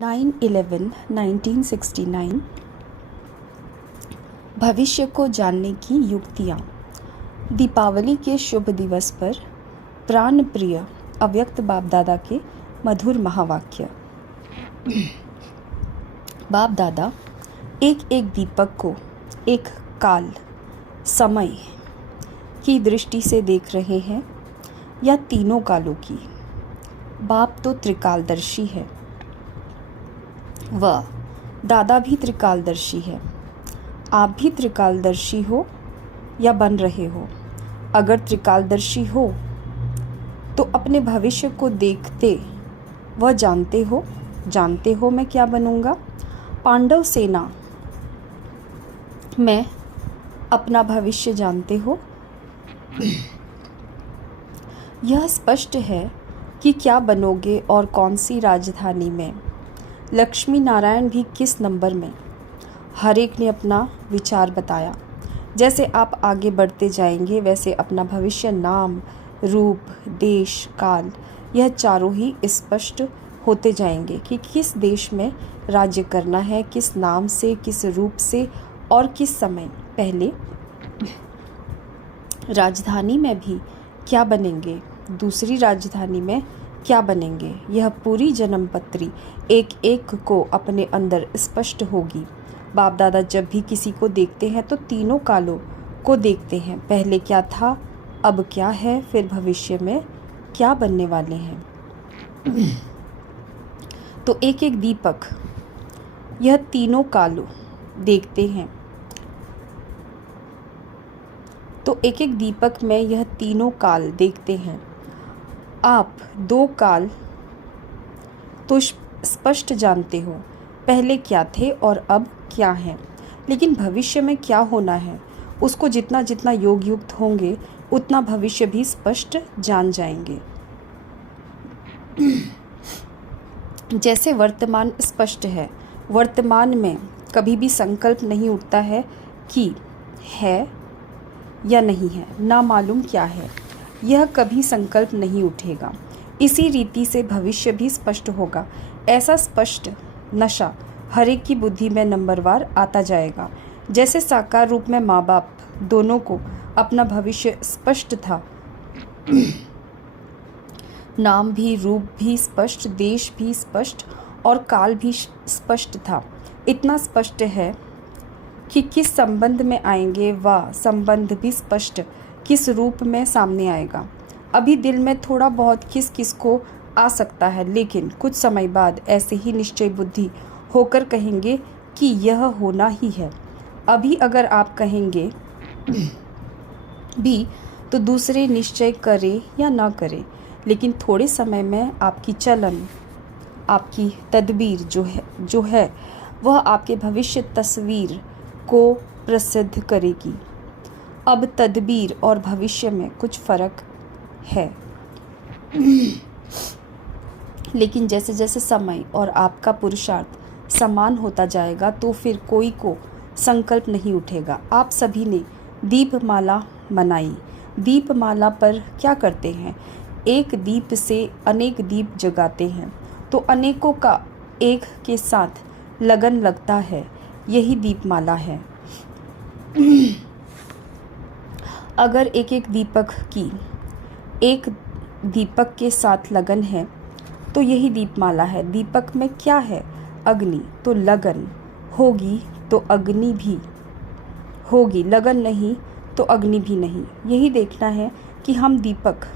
9/11/1969 भविष्य को जानने की युक्तियाँ। दीपावली के शुभ दिवस पर प्राण प्रिय अव्यक्त बाप दादा के मधुर महावाक्य। बाप दादा एक एक दीपक को एक काल समय की दृष्टि से देख रहे हैं या तीनों कालों की। बाप तो त्रिकालदर्शी है, वह दादा भी त्रिकालदर्शी है। आप भी त्रिकालदर्शी हो या बन रहे हो। अगर त्रिकालदर्शी हो तो अपने भविष्य को देखते वह जानते हो मैं क्या बनूंगा। पांडव सेना में अपना भविष्य जानते हो। यह स्पष्ट है कि क्या बनोगे और कौन सी राजधानी में। लक्ष्मी नारायण भी किस नंबर में। हर एक ने अपना विचार बताया। जैसे आप आगे बढ़ते जाएंगे वैसे अपना भविष्य नाम, रूप, देश, काल यह चारों ही स्पष्ट होते जाएंगे कि किस देश में राज्य करना है, किस नाम से, किस रूप से और किस समय। पहले राजधानी में भी क्या बनेंगे, दूसरी राजधानी में क्या बनेंगे, यह पूरी जन्मपत्री एक एक को अपने अंदर स्पष्ट होगी। बाप दादा जब भी किसी को देखते हैं तो तीनों कालों को देखते हैं। पहले क्या था, अब क्या है, फिर भविष्य में क्या बनने वाले हैं। तो एक एक दीपक यह तीनों कालों देखते हैं। तो एक एक दीपक में यह तीनों काल देखते हैं। आप दो काल तो स्पष्ट जानते हो, पहले क्या थे और अब क्या हैं, लेकिन भविष्य में क्या होना है उसको जितना जितना योग युक्त होंगे उतना भविष्य भी स्पष्ट जान जाएंगे। जैसे वर्तमान स्पष्ट है, वर्तमान में कभी भी संकल्प नहीं उठता है कि है या नहीं है, ना मालूम क्या है, यह कभी संकल्प नहीं उठेगा। इसी रीति से भविष्य भी स्पष्ट होगा। ऐसा स्पष्ट नशा हर एक की बुद्धि में नंबरवार आता जाएगा। जैसे साकार रूप में माँ बाप दोनों को अपना भविष्य स्पष्ट था, नाम भी, रूप भी स्पष्ट, देश भी स्पष्ट और काल भी स्पष्ट था। इतना स्पष्ट है कि किस संबंध में आएंगे, वह संबंध भी स्पष्ट किस रूप में सामने आएगा। अभी दिल में थोड़ा बहुत किस किस को आ सकता है, लेकिन कुछ समय बाद ऐसे ही निश्चय बुद्धि होकर कहेंगे कि यह होना ही है। अभी अगर आप कहेंगे भी तो दूसरे निश्चय करे या ना करे, लेकिन थोड़े समय में आपकी चलन, आपकी तदबीर जो है वह आपके भविष्य तस्वीर को प्रसिद्ध करेगी। अब तदबीर और भविष्य में कुछ फर्क है, लेकिन जैसे जैसे समय और आपका पुरुषार्थ समान होता जाएगा तो फिर कोई को संकल्प नहीं उठेगा। आप सभी ने दीपमाला मनाई। दीपमाला पर क्या करते हैं, एक दीप से अनेक दीप जगाते हैं, तो अनेकों का एक के साथ लगन लगता है, यही दीपमाला है। अगर एक एक दीपक की एक दीपक के साथ लगन है तो यही दीपमाला है। दीपक में क्या है, अग्नि, तो लगन होगी तो अग्नि भी होगी, लगन नहीं तो अग्नि भी नहीं। यही देखना है कि हम दीपक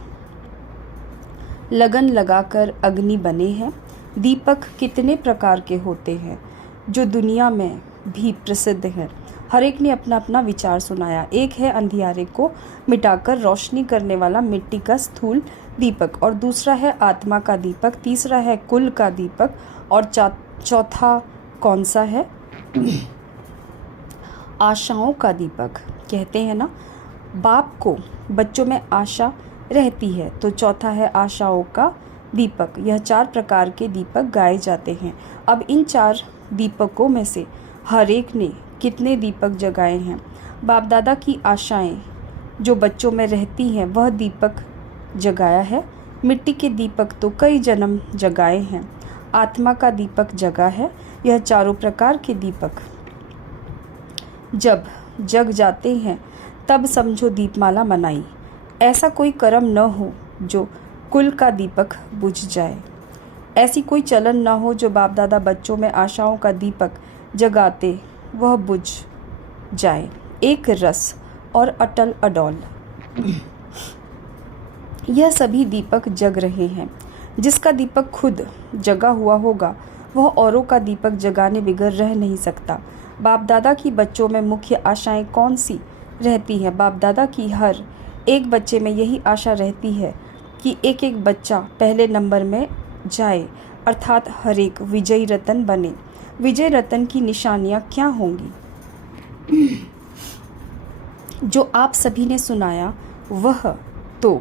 लगन लगाकर अग्नि बने हैं। दीपक कितने प्रकार के होते हैं जो दुनिया में भी प्रसिद्ध हैं। हर एक ने अपना अपना विचार सुनाया। एक है अंधियारे को मिटाकर रोशनी करने वाला मिट्टी का स्थूल दीपक, और दूसरा है आत्मा का दीपक, तीसरा है कुल का दीपक, और चौथा कौन सा है, आशाओं का दीपक। कहते हैं ना, बाप को बच्चों में आशा रहती है, तो चौथा है आशाओं का दीपक। यह 4 प्रकार के दीपक गाए जाते हैं। अब इन 4 दीपकों में से हर एक ने कितने दीपक जगाए हैं। बाप दादा की आशाएं जो बच्चों में रहती हैं वह दीपक जगाया है। मिट्टी के दीपक तो कई जन्म जगाए हैं। आत्मा का दीपक जगा है। यह चारों प्रकार के दीपक जब जग जाते हैं तब समझो दीपमाला मनाई। ऐसा कोई कर्म न हो जो कुल का दीपक बुझ जाए। ऐसी कोई चलन न हो जो बाप दादा बच्चों में आशाओं का दीपक जगाते वह बुझ जाए। एक रस और अटल अडोल यह सभी दीपक जग रहे हैं। जिसका दीपक खुद जगा हुआ होगा वह औरों का दीपक जगाने बिगड़ रह नहीं सकता। बाप दादा की बच्चों में मुख्य आशाएं कौन सी रहती हैं? बाप दादा की हर एक बच्चे में यही आशा रहती है कि एक एक बच्चा पहले नंबर में जाए, अर्थात हर एक विजयी रतन बने। विजय रतन की निशानियां क्या होंगी? जो आप सभी ने सुनाया वह तो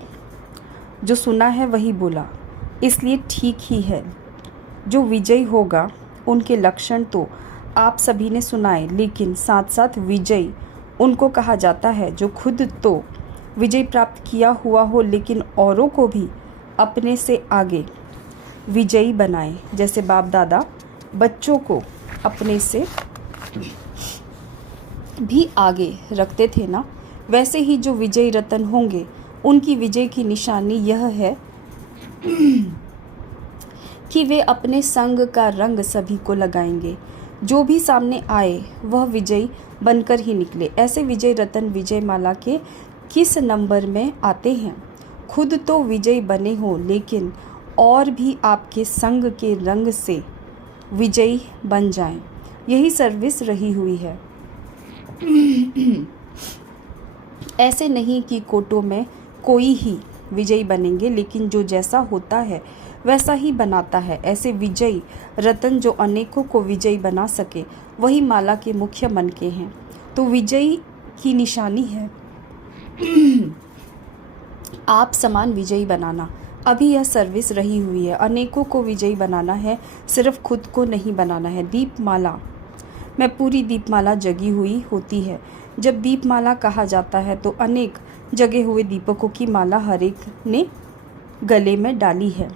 जो सुना है वही बोला, इसलिए ठीक ही है। जो विजयी होगा उनके लक्षण तो आप सभी ने सुनाए, लेकिन साथ साथ विजयी उनको कहा जाता है जो खुद तो विजय प्राप्त किया हुआ हो लेकिन औरों को भी अपने से आगे विजयी बनाए। जैसे बाप दादा बच्चों को अपने से भी आगे रखते थे ना, वैसे ही जो विजयी रतन होंगे उनकी विजय की निशानी यह है कि वे अपने संग का रंग सभी को लगाएंगे। जो भी सामने आए वह विजयी बनकर ही निकले। ऐसे विजय रतन विजय माला के किस नंबर में आते हैं? खुद तो विजयी बने हो लेकिन और भी आपके संग के रंग से विजयी बन जाएं। यही सर्विस रही हुई है। ऐसे नहीं कि कोटों में कोई ही विजयी बनेंगे, लेकिन जो जैसा होता है वैसा ही बनाता है। ऐसे विजयी रतन जो अनेकों को विजयी बना सके वही माला के मुख्य मन के हैं। तो विजयी की निशानी है आप समान विजयी बनाना। अभी यह सर्विस रही हुई है। अनेकों को विजयी बनाना है, सिर्फ खुद को नहीं बनाना है। दीपमाला में पूरी दीपमाला जगी हुई होती है। जब दीपमाला कहा जाता है तो अनेक जगे हुए दीपकों की माला हर एक ने गले में डाली है।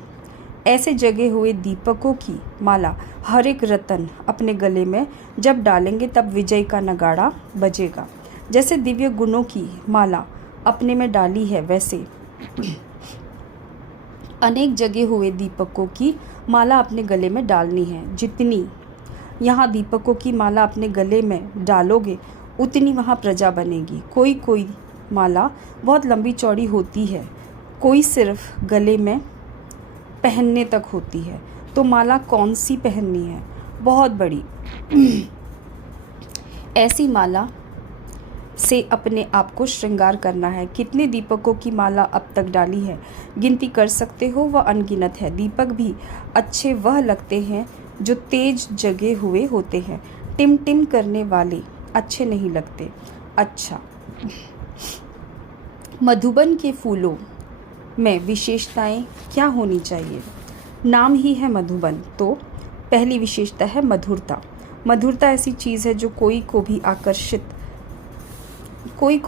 ऐसे जगे हुए दीपकों की माला हर एक रतन अपने गले में जब डालेंगे तब विजय का नगाड़ा बजेगा। जैसे दिव्य गुणों की माला अपने में डाली है, वैसे अनेक जगे हुए दीपकों की माला अपने गले में डालनी है। जितनी यहाँ दीपकों की माला अपने गले में डालोगे उतनी वहाँ प्रजा बनेगी। कोई कोई माला बहुत लंबी चौड़ी होती है, कोई सिर्फ गले में पहनने तक होती है। तो माला कौन सी पहननी है? बहुत बड़ी। ऐसी माला से अपने आप को श्रृंगार करना है। कितने दीपकों की माला अब तक डाली है गिनती कर सकते हो? वह अनगिनत है। दीपक भी अच्छे वह लगते हैं जो तेज जगे हुए होते हैं। टिम टिम करने वाले अच्छे नहीं लगते। अच्छा, मधुबन के फूलों में विशेषताएं क्या होनी चाहिए? नाम ही है मधुबन, तो पहली विशेषता है मधुरता। मधुरता ऐसी चीज़ है जो कोई को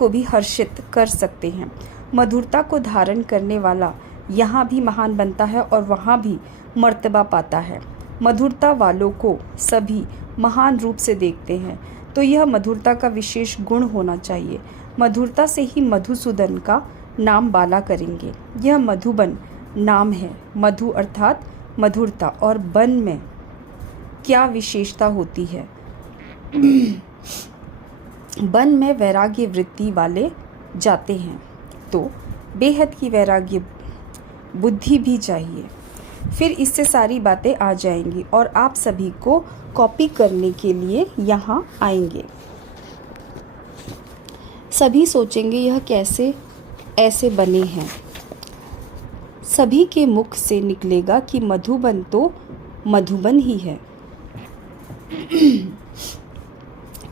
भी हर्षित कर सकते हैं। मधुरता को धारण करने वाला यहाँ भी महान बनता है और वहाँ भी मर्तबा पाता है। मधुरता वालों को सभी महान रूप से देखते हैं, तो यह मधुरता का विशेष गुण होना चाहिए। मधुरता से ही मधुसूदन का नाम बाला करेंगे। यह मधुबन नाम है। मधु अर्थात मधुरता, और बन में क्या विशेषता होती है? बन में वैराग्य वृत्ति वाले जाते हैं, तो बेहद की वैराग्य बुद्धि भी चाहिए। फिर इससे सारी बातें आ जाएंगी और आप सभी को कॉपी करने के लिए यहाँ आएंगे। सभी सोचेंगे यह कैसे ऐसे बने हैं। सभी के मुख से निकलेगा कि मधुबन तो मधुबन ही है।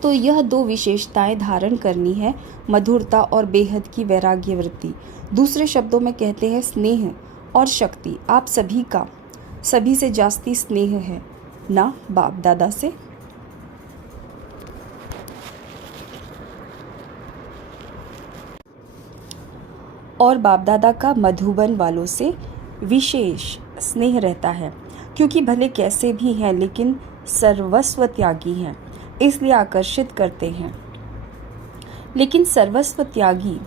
तो यह दो विशेषताएं धारण करनी है, मधुरता और बेहद की वैराग्य वृत्ति। दूसरे शब्दों में कहते हैं स्नेह और शक्ति। आप सभी का सभी से जास्ती स्नेह है ना बाप दादा से? और बाप दादा का मधुबन वालों से विशेष स्नेह रहता है। क्योंकि भले कैसे भी हैं लेकिन सर्वस्व त्यागी हैं, इसलिए आकर्षित करते हैं। लेकिन सर्वस्व त्यागी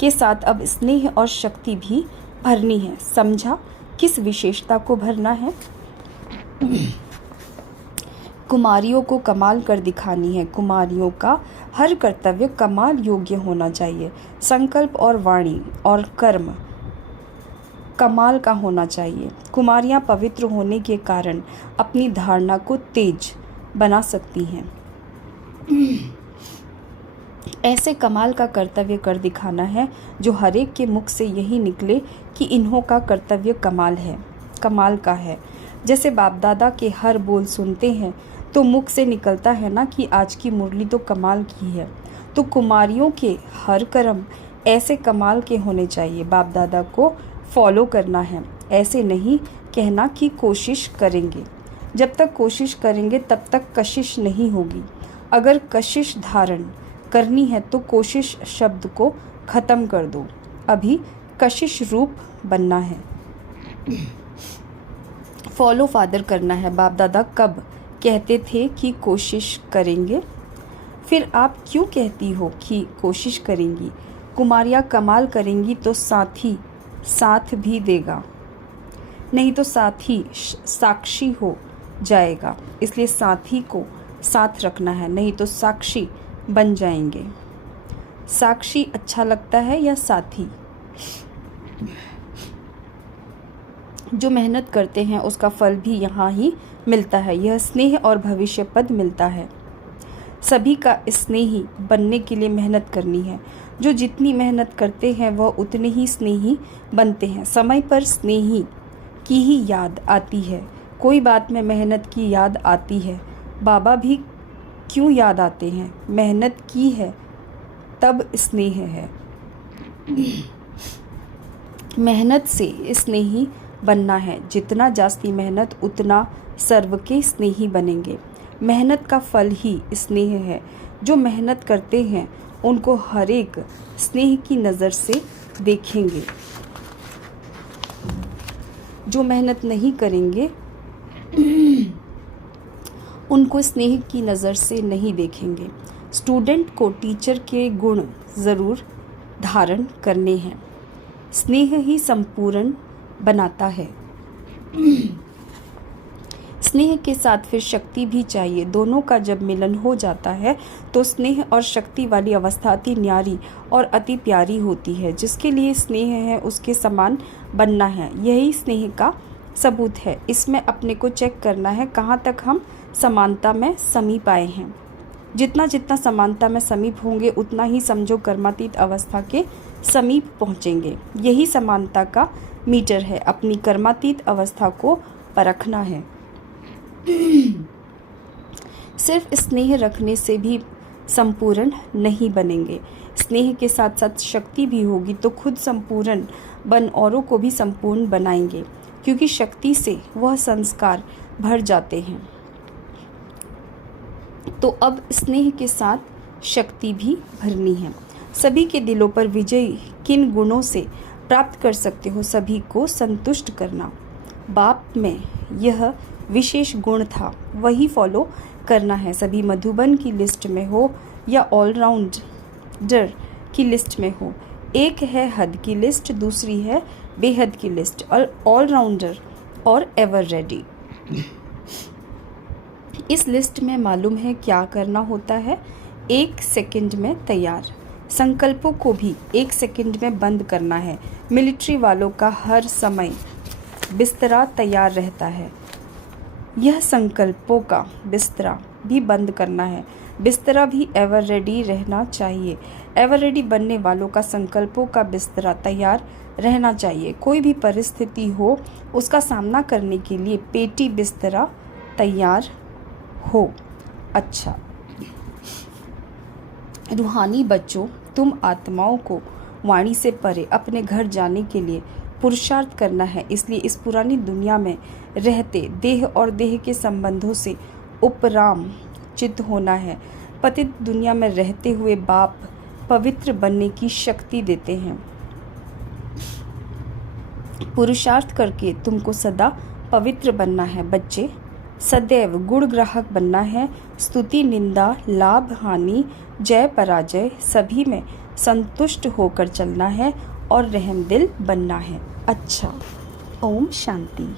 के साथ अब स्नेह और शक्ति भी भरनी है। समझा किस विशेषता को भरना है? कुमारियों को कमाल कर दिखानी है। कुमारियों का हर कर्तव्य कमाल योग्य होना चाहिए। संकल्प और वाणी और कर्म कमाल का होना चाहिए। कुमारियां पवित्र होने के कारण अपनी धारणा को तेज बना सकती हैं। ऐसे कमाल का कर्तव्य कर दिखाना है जो हरेक के मुख से यही निकले कि इन्हों का कर्तव्य कमाल का है। जैसे बाप दादा के हर बोल सुनते हैं तो मुख से निकलता है ना कि आज की मुरली तो कमाल की है। तो कुमारियों के हर कर्म ऐसे कमाल के होने चाहिए। बाप दादा को फॉलो करना है, ऐसे नहीं कहना कि कोशिश करेंगे। जब तक कोशिश करेंगे तब तक कशिश नहीं होगी। अगर कशिश धारण करनी है तो कोशिश शब्द को ख़त्म कर दो। अभी कशिश रूप बनना है, फॉलो फादर करना है। बाप दादा कब कहते थे कि कोशिश करेंगे? फिर आप क्यों कहती हो कि कोशिश करेंगी? कुमारियाँ कमाल करेंगी तो साथी साथ भी देगा, नहीं तो साथी साक्षी हो जाएगा। इसलिए साथी को साथ रखना है, नहीं तो साक्षी बन जाएंगे। साक्षी अच्छा लगता है या साथी? जो मेहनत करते हैं उसका फल भी यहाँ ही मिलता है। यह स्नेह और भविष्य पद मिलता है। सभी का स्नेही बनने के लिए मेहनत करनी है। जो जितनी मेहनत करते हैं वह उतने ही स्नेही बनते हैं। समय पर स्नेही की ही याद आती है। कोई बात में मेहनत की याद आती है। बाबा भी क्यों याद आते हैं? मेहनत की है तब स्नेह है। मेहनत से स्नेही बनना है। जितना जास्ती मेहनत उतना सर्व के स्नेही बनेंगे। मेहनत का फल ही स्नेह है। जो मेहनत करते हैं उनको हर एक स्नेह की नज़र से देखेंगे। जो मेहनत नहीं करेंगे उनको स्नेह की नज़र से नहीं देखेंगे। स्टूडेंट को टीचर के गुण ज़रूर धारण करने हैं। स्नेह ही संपूर्ण बनाता है। स्नेह के साथ फिर शक्ति भी चाहिए। दोनों का जब मिलन हो जाता है तो स्नेह और शक्ति वाली अवस्था अति न्यारी और अति प्यारी होती है। जिसके लिए स्नेह है उसके समान बनना है। यही स्नेह का सबूत है। इसमें अपने को चेक करना है कहाँ तक हम समानता में समीप आए हैं। जितना जितना समानता में समीप होंगे उतना ही समझो कर्मातीत अवस्था के समीप पहुँचेंगे। यही समानता का मीटर है। अपनी कर्मातीत अवस्था को परखना है। सिर्फ स्नेह रखने से भी संपूर्ण नहीं बनेंगे। स्नेह के साथ साथ शक्ति भी होगी तो खुद संपूर्ण बन औरों को भी संपूर्ण बनाएंगे, क्योंकि शक्ति से वह संस्कार भर जाते हैं। तो अब स्नेह के साथ शक्ति भी भरनी है। सभी के दिलों पर विजय किन गुणों से प्राप्त कर सकते हो? सभी को संतुष्ट करना। बाप में यह विशेष गुण था, वही फॉलो करना है। सभी मधुबन की लिस्ट में हो या ऑलराउंडर की लिस्ट में हो। एक है हद की लिस्ट, दूसरी है बेहद की लिस्ट। और ऑलराउंडर और एवर रेडी। इस लिस्ट में मालूम है क्या करना होता है? 1 सेकंड में तैयार। संकल्पों को भी 1 सेकंड में बंद करना है। मिलिट्री वालों का हर समय बिस्तरा तैयार रहता है। यह संकल्पों का बिस्तरा भी बंद करना है। बिस्तरा भी एवर रेडी रहना चाहिए। एवर रेडी बनने वालों का संकल्पों का बिस्तरा तैयार रहना चाहिए। कोई भी परिस्थिति हो उसका सामना करने के लिए पेटी बिस्तरा तैयार हो। अच्छा, रूहानी बच्चों, तुम आत्माओं को वाणी से परे अपने घर जाने के लिए पुरुषार्थ करना है। इसलिए इस पुरानी दुनिया में रहते देह और देह के संबंधों से उपराम चित्त होना है। पतित दुनिया में रहते हुए बाप पवित्र बनने की शक्ति देते हैं। पुरुषार्थ करके तुमको सदा पवित्र बनना है बच्चे, सदैव गुण ग्राहक बनना है। स्तुति निंदा लाभ हानि जय पराजय सभी में संतुष्ट होकर चलना है और रहमदिल बनना है। अच्छा, ओम शांति।